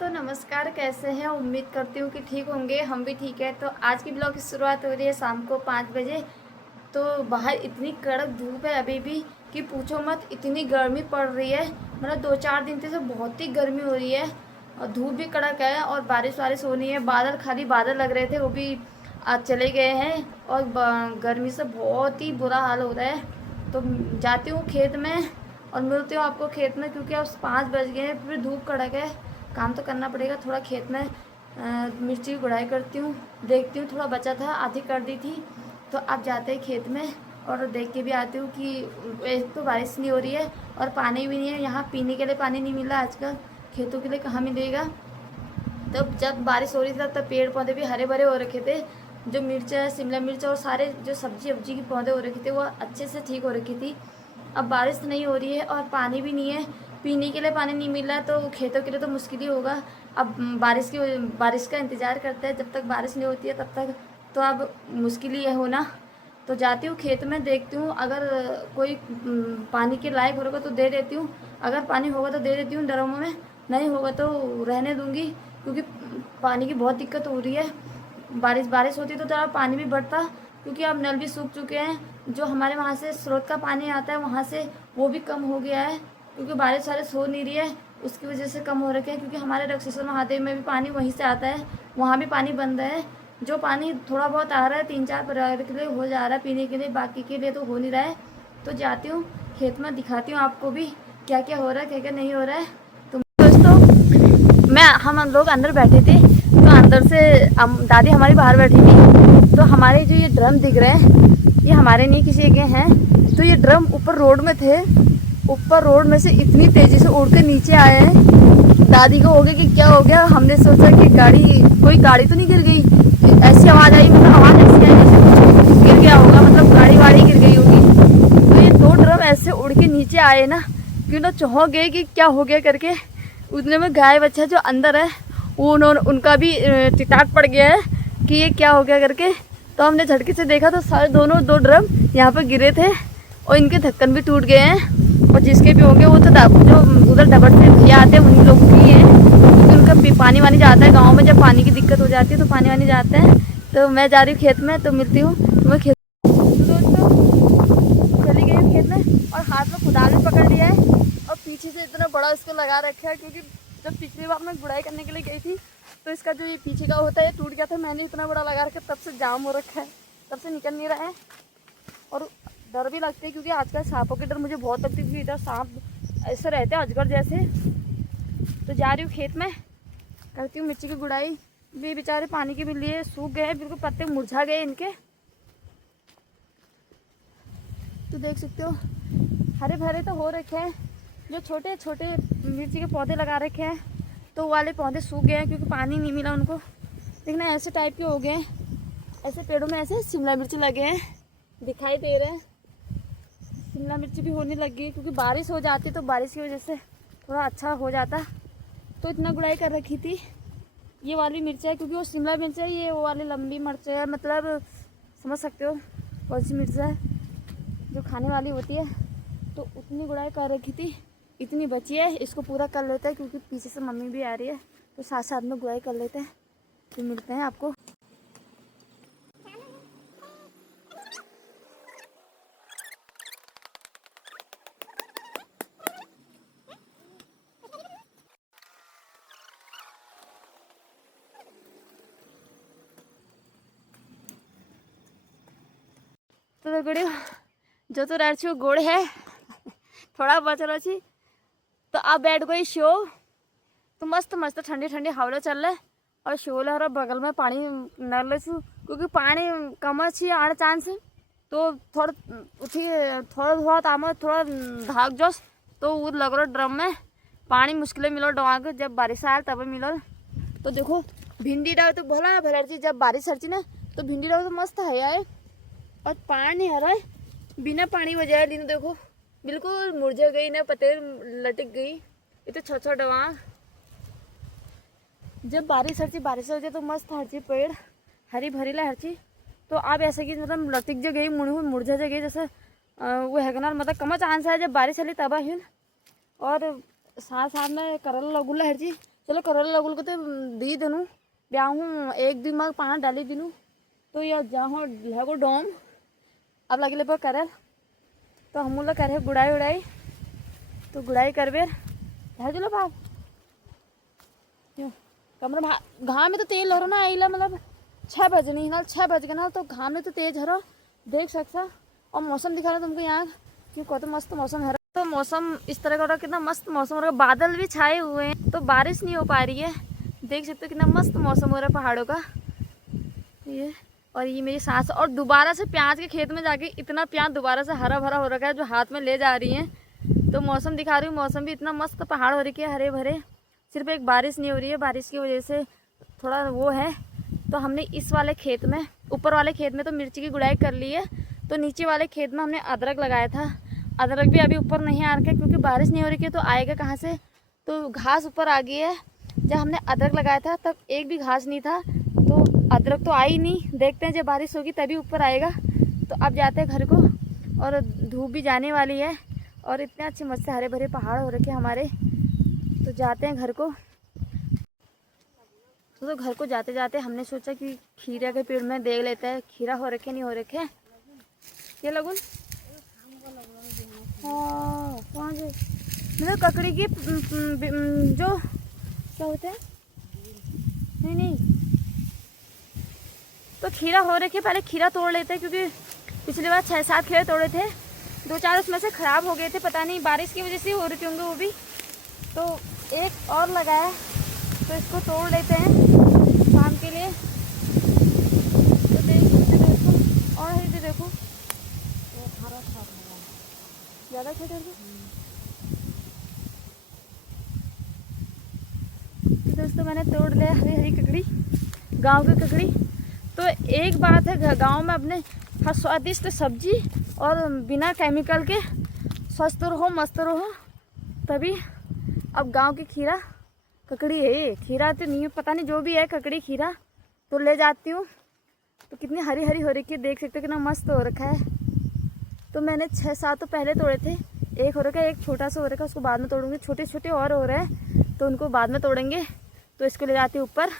दोस्तों नमस्कार, कैसे हैं। उम्मीद करती हूँ कि ठीक होंगे। हम भी ठीक है। तो आज की ब्लॉग की शुरुआत हो रही है शाम को 5 बजे। तो बाहर इतनी कड़क धूप है अभी भी कि पूछो मत, इतनी गर्मी पड़ रही है। मतलब 2-4 दिन से बहुत ही गर्मी हो रही है और धूप भी कड़क है और बारिश वारिश होनी है। बादल खाली बादल लग रहे थे, वो भी आज चले गए हैं और गर्मी से बहुत ही बुरा हाल हो रहा है। तो जाती हूँ खेत में और मिलती हूँ आपको खेत में, क्योंकि अब 5 बज गए हैं, फिर धूप कड़क है। काम तो करना पड़ेगा थोड़ा खेत में। मिर्ची की गुड़ाई करती हूँ, देखती हूँ थोड़ा बचा था, आधी कर दी थी। तो अब जाते हैं खेत में और देख के भी आती हूँ कि एक तो बारिश नहीं हो रही है और पानी भी नहीं है। यहाँ पीने के लिए पानी नहीं मिल रहा आजकल, खेतों के लिए कहाँ मिलेगा। तब जब बारिश हो रही थी तब पेड़ पौधे भी हरे भरे हो रखे थे। जो मिर्च है, शिमला मिर्च और सारे जो सब्जी वब्जी के पौधे हो रखे थे वो अच्छे से ठीक हो रखी थी। अब बारिश नहीं हो रही है और पानी भी नहीं है, पीने के लिए पानी नहीं मिल रहा है, तो खेतों के लिए तो मुश्किल ही होगा। अब बारिश का इंतज़ार करते हैं, जब तक बारिश नहीं होती है तब तक तो अब मुश्किल ही है होना। तो जाती हूँ खेत में, देखती हूँ अगर कोई पानी के लायक होगा तो दे देती हूँ। अगर पानी होगा तो दे देती हूँ ड्रमों में, नहीं होगा तो रहने दूँगी, क्योंकि पानी की बहुत दिक्कत हो रही है। बारिश बारिश होती तो थोड़ा पानी भी बढ़ता, क्योंकि अब नल भी सूख चुके हैं। जो हमारे वहाँ से स्रोत का पानी आता है वहाँ से वो भी कम हो गया है, क्योंकि बारिश वारिश हो नहीं रही है, उसकी वजह से कम हो रखे हैं। क्योंकि हमारे रक्षेश्वर महादेव में भी पानी वहीं से आता है, वहाँ भी पानी बंद है। जो पानी थोड़ा बहुत आ रहा है 3-4 परिवार के लिए हो जा रहा है पीने के लिए, बाकी के लिए तो हो नहीं रहा है। तो जाती हूँ खेत में, दिखाती हूँ आपको भी क्या क्या हो रहा है, क्या क्या नहीं हो रहा है। तो दोस्तों हम लोग अंदर बैठे थे, तो अंदर से दादी हमारी बाहर बैठी थी। तो हमारे जो ये ड्रम दिख रहे हैं ये हमारे नहीं, किसी के हैं। तो ये ड्रम ऊपर रोड में थे, ऊपर रोड में से इतनी तेज़ी से उड़ के नीचे आए हैं। दादी को हो गया कि क्या हो गया। हमने सोचा कि कोई गाड़ी तो नहीं गिर गई, ऐसी आवाज़ आई, मतलब आवाज़ ऐसी आई जैसे कुछ गिर गया होगा, मतलब गाड़ी वाड़ी गिर गई होगी। तो ये 2 ड्रम ऐसे उड़ के नीचे आए ना कि ना चौंक गए कि क्या हो गया करके। उतने में गाय बच्चा जो अंदर है उनका भी टिटाक पड़ गया है कि ये क्या हो गया करके। तो हमने झटके से देखा तो सारे दोनों 2 ड्रम यहाँ पर गिरे थे और इनके ढक्कन भी टूट गए हैं। और जिसके भी होंगे वो तो जो उधर डबल से भैया आते हैं उन लोगों की हैं, क्योंकि उनका पानी वानी जाता है गाँव में। जब पानी की दिक्कत हो जाती है तो पानी वानी जाते हैं। तो मैं जा रही हूँ खेत में, तो मिलती हूँ तुम्हें खेत। दोस्तों चली गई हूँ खेत में और हाथ में कुदाल भी पकड़ लिया है और पीछे से इतना बड़ा इसको लगा रखा है, क्योंकि जब पिछली बार मैं गुड़ाई करने के लिए गई थी तो इसका जो ये पीछे का होता है टूट गया था। मैंने इतना बड़ा लगा रखा, तब से जाम हो रखा है, तब से निकल नहीं रहा है। और डर भी लगते हैं, क्योंकि आजकल सांपों के डर मुझे बहुत लगती है, क्योंकि इधर सांप ऐसे रहते हैं अजगर जैसे। तो जा रही हूँ खेत में, करती हूँ मिर्ची की गुड़ाई। भी बेचारे पानी के भी लिए सूख गए हैं, बिल्कुल पत्ते मुरझा गए इनके। तो देख सकते हो हरे भरे तो हो रखे हैं। जो छोटे छोटे मिर्ची के पौधे लगा रखे हैं तो वाले पौधे सूख गए हैं, क्योंकि पानी नहीं मिला उनको। देखना ऐसे टाइप के हो गए हैं, ऐसे पेड़ों में ऐसे शिमला मिर्च लगे हैं, दिखाई दे रहे हैं। शिमला मिर्च भी होने लग गई, क्योंकि बारिश हो जाती तो बारिश की वजह से थोड़ा अच्छा हो जाता। तो इतना गुड़ाई कर रखी थी। ये वाली मिर्च है, क्योंकि वो शिमला मिर्च है, ये वो वाली लंबी मिर्च है, मतलब समझ सकते हो कौन सी मिर्च है जो खाने वाली होती है। तो उतनी गुड़ाई कर रखी थी, इतनी बची है, इसको पूरा कर लेते हैं, क्योंकि पीछे से मम्मी भी आ रही है। तो साथ साथ में गुड़ाई कर लेते हैं, फिर मिलते हैं आपको। तो गुड़ी जो तो रही गोड़ है थोड़ा बच रहा छी। तो अब बैठ गई शो, तो मस्त मस्त ठंडी ठंडी हवा चल रहा है और शोल है बगल में पानी नल छू, क्योंकि पानी कम अच्छी आड़ चांस। तो थोड़ा उठी थोड़ा थोड़ा ताम थोड़ा भाग जोस, तो वो लग रहा ड्रम में पानी मुश्किल मिलो डवा के, जब बारिश आया तब मिलल। तो देखो भिंडी डाल तो भला भला चीज, जब बारिश हरची ना तो भिंडी डाल तो मस्त है। और पानी हरा है, बिना पानी बजाय लीन देखो बिल्कुल मुरझा गई ना, पते लटक गई। ये तो छोटा डवा जब बारिश हरची तो मस्त हरची पेड़ हरी भरी ला हरची। तो अब ऐसे कि मतलब लटक जो गई मुरझा जो गई, जैसे वो है ना, मतलब कम चांस है जब बारिश हली तब हिल। और साथ साथ में करल लगुल हरची, चलो करेला लगुल को तो दी देनू ब्याहूँ एक दिन में पाना डाली दिनू तो ये जाऊँ लगो डोम अब लगे पर करल तो हम लोग करे गुड़ाई उड़ाई तो गुड़ाई करबे है चलो बाप कमरा घाम में तो तेल हो ना आइला मतलब 6 बजनी ना 6 बज गए ना तो घाम में तो तेज हरो देख सकता और मौसम दिखा रहा तुमको यहाँ कि कत मस्त मौसम है। तो मौसम इस तरह का हो रहा कितना मस्त मौसम हो रहा बादल भी छाए हुए हैं तो बारिश नहीं हो पा रही है देख सकते हो कितना मस्त मौसम हो रहा है पहाड़ों का ये। और ये मेरी सास और दोबारा से प्याज के खेत में जाके इतना प्याज दोबारा से हरा भरा हो रखा है जो हाथ में ले जा रही है। तो मौसम दिखा रही हूँ मौसम भी इतना मस्त पहाड़ हो रही है हरे भरे सिर्फ एक बारिश नहीं हो रही है बारिश की वजह से थोड़ा वो है। तो हमने इस वाले खेत में ऊपर वाले खेत में तो मिर्ची की गुड़ाई कर ली है तो नीचे वाले खेत में हमने अदरक लगाया था। अदरक भी अभी ऊपर नहीं आ रखा क्योंकि बारिश नहीं हो रही है तो आएगा कहाँ से तो घास ऊपर आ गई है। जब हमने अदरक लगाया था तब एक भी घास नहीं था तो अदरक तो आई नहीं देखते हैं जब बारिश होगी तभी ऊपर आएगा। तो अब जाते हैं घर को और धूप भी जाने वाली है और इतने अच्छे मस्त हरे भरे पहाड़ हो रखे हमारे तो जाते हैं घर को। तो घर को जाते जाते हमने सोचा कि खीरा के पेड़ में देख लेते हैं खीरा हो रखे नहीं हो रखे ये लगुन हाँ कहाँ से मतलब ककड़ी की जो क्या होते हैं नहीं तो खीरा हो रखे पहले खीरा तोड़ लेते हैं क्योंकि पिछली बार 6-7 खीरे तोड़े थे 2-4 उसमें से ख़राब हो गए थे पता नहीं बारिश की वजह से हो रहे होंगे वो भी। तो एक और लगाया तो इसको तोड़ लेते हैं शाम के लिए। तो देखो और है देखो ज़्यादा खेत है तो दोस्तों मैंने तोड़ लिया हरी हरी ककड़ी गांव की ककड़ी। तो एक बात है गांव में अपने स्वादिष्ट सब्जी और बिना केमिकल के स्वस्थ रहो मस्त रहो तभी। अब गांव की खीरा ककड़ी है खीरा तो नहीं पता नहीं जो भी है ककड़ी खीरा तो ले जाती हूँ तो कितनी हरी हरी हो रखी है देख सकते हो कितना मस्त हो रखा है। तो मैंने 6-7 तो पहले तोड़े थे एक हो रखा है एक छोटा सा हो रखा है उसको बाद में तोड़ूंगी छोटे छोटे और हो रहे हैं तो उनको बाद में तोड़ेंगे। तो इसको ले जाती हूँ ऊपर